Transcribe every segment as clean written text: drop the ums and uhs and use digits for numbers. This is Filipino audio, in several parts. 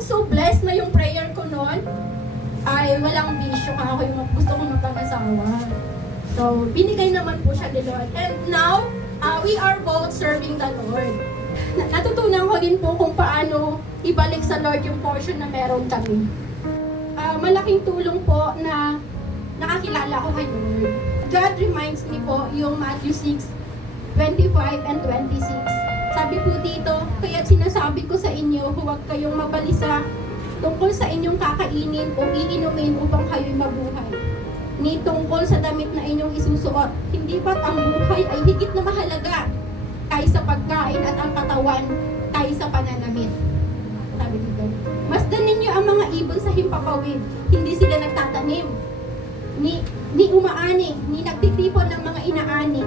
I'm so blessed na yung prayer ko noon ay walang bisyo ka ako yung gusto kong magpag-asawa. So, binigay naman po siya ni Lord. And now, we are both serving the Lord. Natutunan ko din po kung paano ibalik sa Lord yung portion na meron kami. Malaking tulong po na nakakilala ko kay Lord. God reminds me po yung Matthew 6:25 and 26. Sabi po dito, kaya sinasabi ko sa inyo, huwag kayong mabalisa tungkol sa inyong kakainin o iinumin upang kayo'y mabuhay. Ni tungkol sa damit na inyong isusuot, hindi ba't ang buhay ay higit na mahalaga kaysa pagkain at ang katawan kaysa pananamit? Sabi dito, masdan ninyo ang mga ibon sa himpapawid, hindi sila nagtatanim, ni umaani, ni nagtitipon ng mga inaani.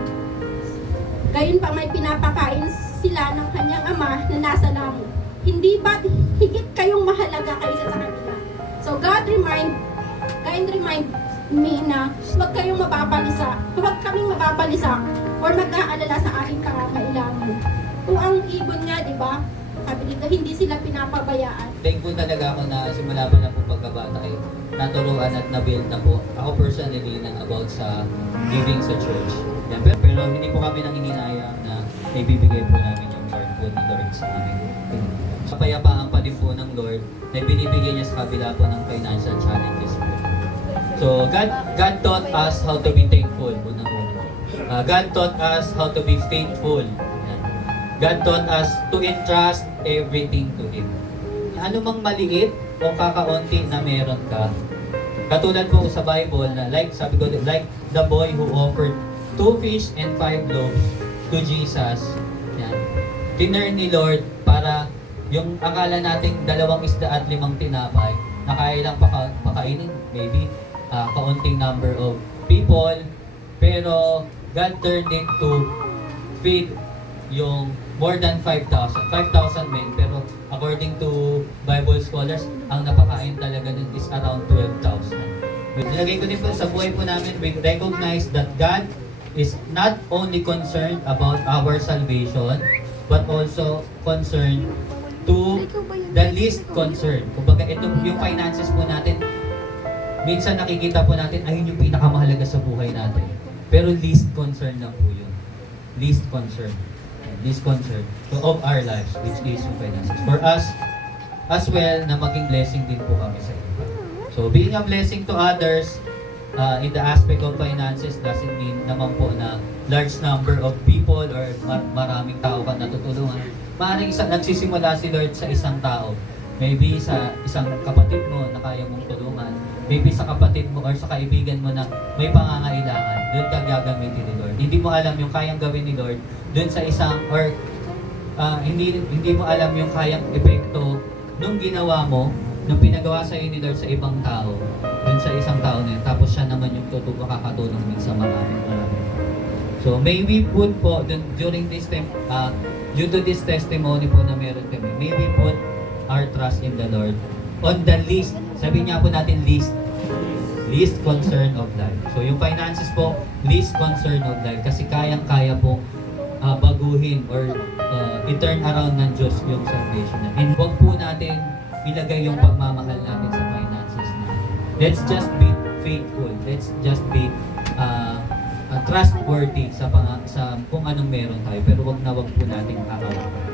Gayon pa may pinapakain sila ng kanyang ama na nasa langit. Hindi ba't higit kayong mahalaga kaysa sa kanila? So God remind me na huwag kayong mapapalisa, huwag kaming mapapalisa or mag-aalala sa aking pangangailangan. Kung ang ibon nga, di ba? Sabi dito, hindi sila pinapabayaan. Thankful talaga ako na simula pa na po pagkabata ay naturuan at na-build na po ako personally na about sa giving sa church. Yan. Pero hindi po kami nang hininayang na ibibigay po namin yung Lord po ni Lord sa amin. Kapayapaan pa din po ng Lord na binibigay niya sa kabila po ng financial challenges po. So God taught us how to be thankful po na po. God taught us how to be faithful. Yan. God taught us to entrust everything to Him. Ano mang maliit o kakaunti na meron ka, katulad po sa Bible na sabi ko, like the boy who offered 2 fish and 5 loaves to Jesus. Yan. Tinurn ni Lord para yung akala nating 2 isda at 5 tinapay na kaya lang pakainin, maybe kaunting number of people, pero God turned it to feed yung more than 5,000 men, pero according to Bible scholars, ang napakain talaga nun is around 12,000. Nilagay ko din po sa buhay po namin, we recognize that God is not only concerned about our salvation, but also concerned to the least concerned. Kumbaga, ito yung finances po natin, minsan nakikita po natin, ayun yung pinakamahalaga sa buhay natin. Pero least concern lang po yun. Least concern. Least concern of our lives, which is yung finances. For us, as well, na maging blessing din po kami sa iba. So, being a blessing to others, in the aspect of finances doesn't mean naman po na large number of people or maraming tao ka natutulungan. Maaaring nagsisimula si Lord sa isang tao. Maybe sa isang kapatid mo na kaya mong tulungan. Maybe sa kapatid mo or sa kaibigan mo na may pangangailangan. Doon ka gagamitin ni Lord. Hindi mo alam yung kayang gawin ni Lord doon sa isang or hindi mo alam yung kayang epekto nung ginawa mo, nung pinagawa sa iyo ni Lord sa ibang tao, doon sa isang tao na yun, tapos siya naman yung makakatulong din sa marami. So may we put po during this time, due to this testimony po na meron kami, may we put our trust in the Lord on the least, sabi niya po natin least concern of life. So yung finances po, least concern of life, kasi kayang-kaya po baguhin or i-turn around ng Diyos yung salvation na. And huwag po natin ilagay yung pagmamahal natin sa finances na. Let's just be faithful. Let's just be trustworthy sa kung anong meron tayo. Pero wag po nating kakawakan.